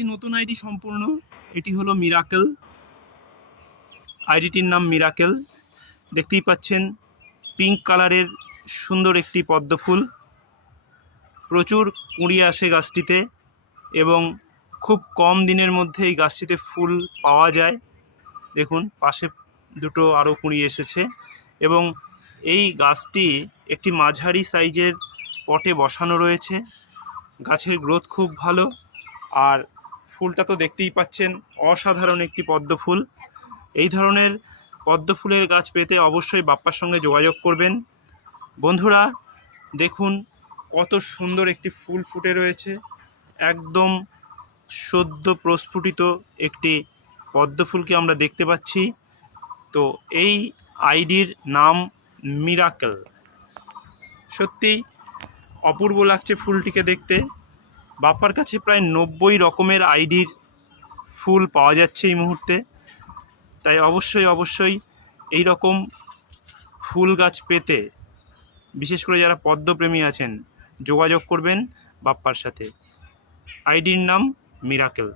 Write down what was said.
একটি নতুন আইডি সম্পূর্ণ। এটি হলো মিরাকেল, আইডিটির নাম মিরাকেল। দেখতেই পাচ্ছেন পিঙ্ক কালারের সুন্দর একটি পদ্ম ফুল। প্রচুর কুঁড়ি আসে গাছটিতে এবং খুব কম দিনের মধ্যে এই গাছটিতে ফুল পাওয়া যায়। দেখুন পাশে দুটো আরও কুঁড়ি এসেছে এবং এই গাছটি একটি মাঝারি সাইজের পটে বসানো রয়েছে। গাছের গ্রোথ খুব ভালো আর ফুলটা তো দেখতেই পাচ্ছেন অসাধারণ একটি পদ্ম ফুল। এই ধরনের পদ্ম ফুলের গাছ পেতে অবশ্যই বাপ্পার সঙ্গে যোগাযোগ করবেন। বন্ধুরা দেখুন কত সুন্দর একটি ফুল ফুটে রয়েছে, একদম সদ্য প্রস্ফুটিত একটি পদ্ম ফুলকে আমরা দেখতে পাচ্ছি। তো এই আইডির নাম মিরাকেল। সত্যি অপূর্ব লাগছে ফুলটিকে দেখতে। বাপ্পার কাছে প্রায় 90 রকমের আইডির ফুল পাওয়া যাচ্ছে এই মুহূর্তে। তাই অবশ্যই এই রকম ফুল গাছ পেতে বিশেষ করে যারা পদ্মপ্রেমী আছেন যোগাযোগ করবেন বাপ্পার সাথে। আইডির নাম মিরাকেল।